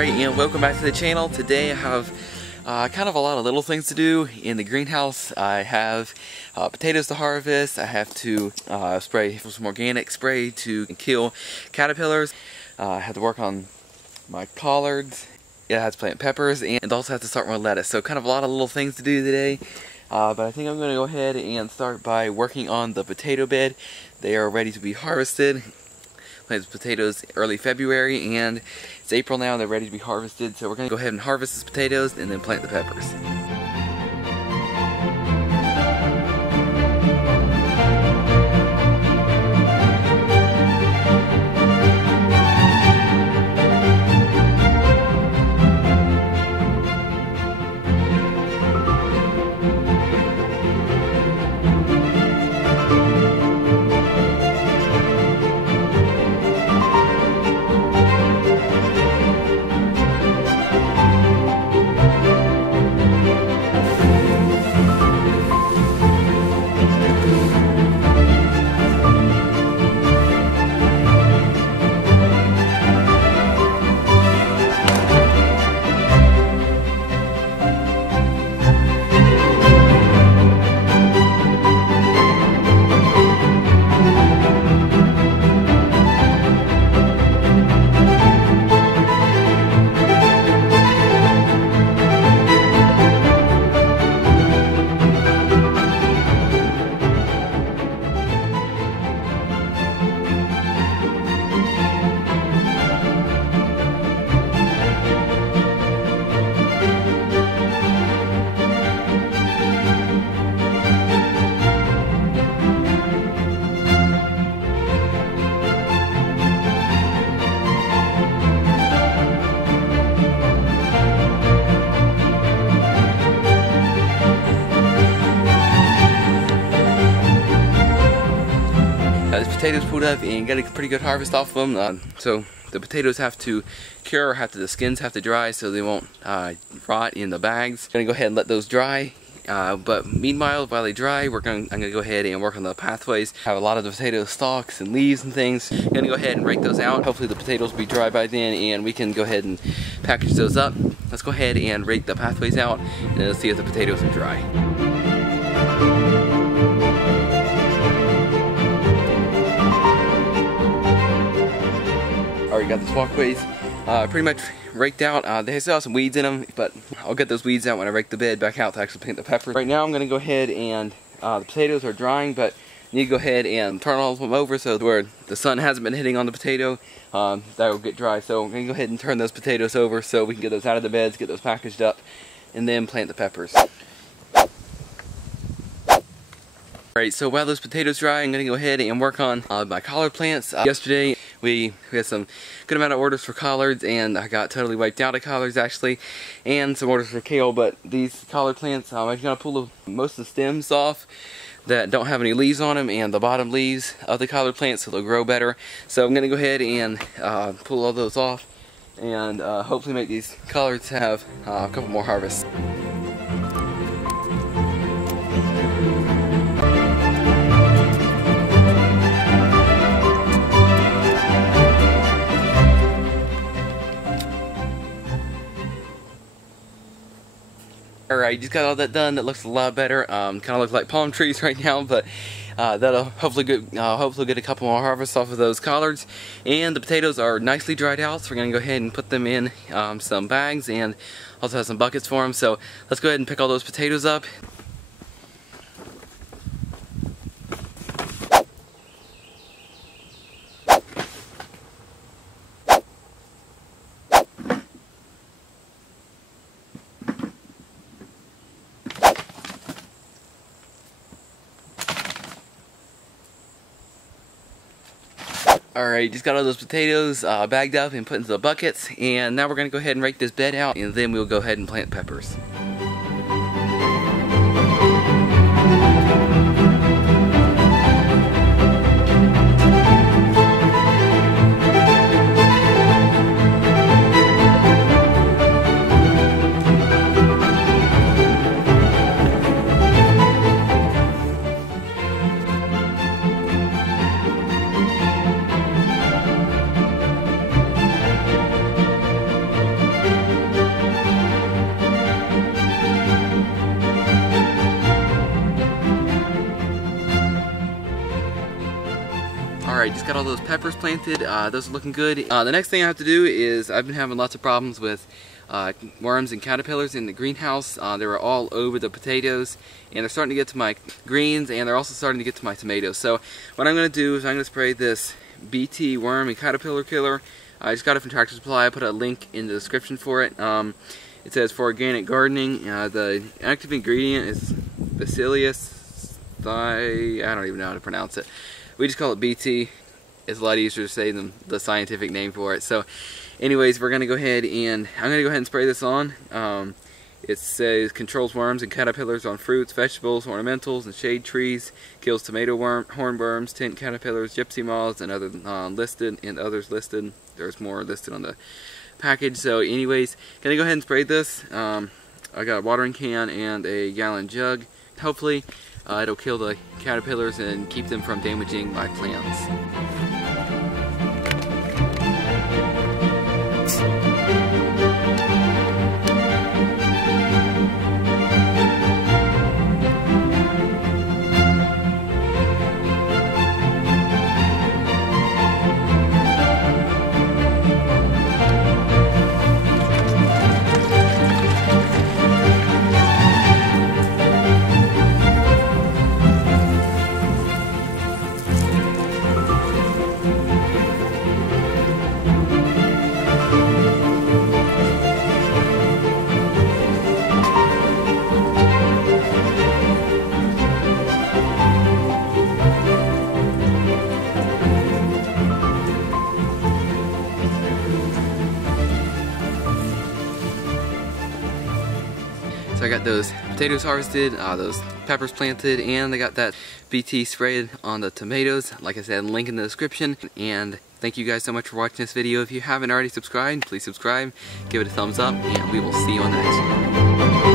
Alright, and welcome back to the channel. Today I have kind of a lot of little things to do in the greenhouse. I have potatoes to harvest. I have to spray some organic spray to kill caterpillars. I have to work on my collards. I have to plant peppers, and also have to start my lettuce. So kind of a lot of little things to do today. But I think I'm going to go ahead and start by working on the potato bed. They are ready to be harvested. Planted potatoes early February, and it's April now and they're ready to be harvested. So we're going to go ahead and harvest the potatoes and then plant the peppers. Potatoes pulled up and got a pretty good harvest off of them. So the potatoes have to cure, the skins have to dry so they won't rot in the bags. I'm gonna go ahead and let those dry. But meanwhile, while they dry, I'm gonna go ahead and work on the pathways. Have a lot of the potato stalks and leaves and things. I'm gonna go ahead and rake those out. Hopefully the potatoes will be dry by then and we can go ahead and package those up. Let's go ahead and rake the pathways out and then let's see if the potatoes are dry. Already got these walkways pretty much raked out. They still have some weeds in them, but I'll get those weeds out when I rake the bed back out to actually plant the peppers. Right now I'm going to go ahead and the potatoes are drying, but I need to go ahead and turn all of them over so where the sun hasn't been hitting on the potato, that will get dry. So I'm going to go ahead and turn those potatoes over so we can get those out of the beds, get those packaged up, and then plant the peppers. Alright, so while those potatoes dry, I'm going to go ahead and work on my collard plants. Yesterday we had some good amount of orders for collards, and I got totally wiped out of collards actually, and some orders for kale. But these collard plants, I'm going to pull most of the stems off that don't have any leaves on them, and the bottom leaves of the collard plants so they'll grow better. So I'm going to go ahead and pull all those off, and hopefully make these collards have a couple more harvests. Alright, just got all that done. That looks a lot better. Kind of look like palm trees right now, but that'll hopefully get a couple more harvests off of those collards. And the potatoes are nicely dried out, so we're going to go ahead and put them in some bags, and also have some buckets for them. So let's go ahead and pick all those potatoes up. Alright, just got all those potatoes bagged up and put into the buckets, and now we're going to go ahead and rake this bed out, and then we'll go ahead and plant peppers. Alright, just got all those peppers planted. Those are looking good. The next thing I have to do is I've been having lots of problems with worms and caterpillars in the greenhouse. They were all over the potatoes, and they're starting to get to my greens, and they're also starting to get to my tomatoes. So what I'm going to do is I'm going to spray this BT worm and caterpillar killer. I just got it from Tractor Supply. I put a link in the description for it. It says for organic gardening. The active ingredient is Bacillus I don't even know how to pronounce it. We just call it BT. It's a lot easier to say than the scientific name for it. So anyways, we're going to go ahead and I'm going to go ahead and spray this on. It says controls worms and caterpillars on fruits, vegetables, ornamentals, and shade trees. Kills tomato worm, hornworms, tent caterpillars, gypsy moths, and others listed. There's more listed on the package. So anyways, gonna go ahead and spray this. I got a watering can and a gallon jug. Hopefully it'll kill the caterpillars and keep them from damaging my plants. So I got those potatoes harvested, those peppers planted, and I got that BT sprayed on the tomatoes. Like I said, link in the description. And thank you guys so much for watching this video. If you haven't already subscribed, please subscribe, give it a thumbs up, and we will see you on the next one.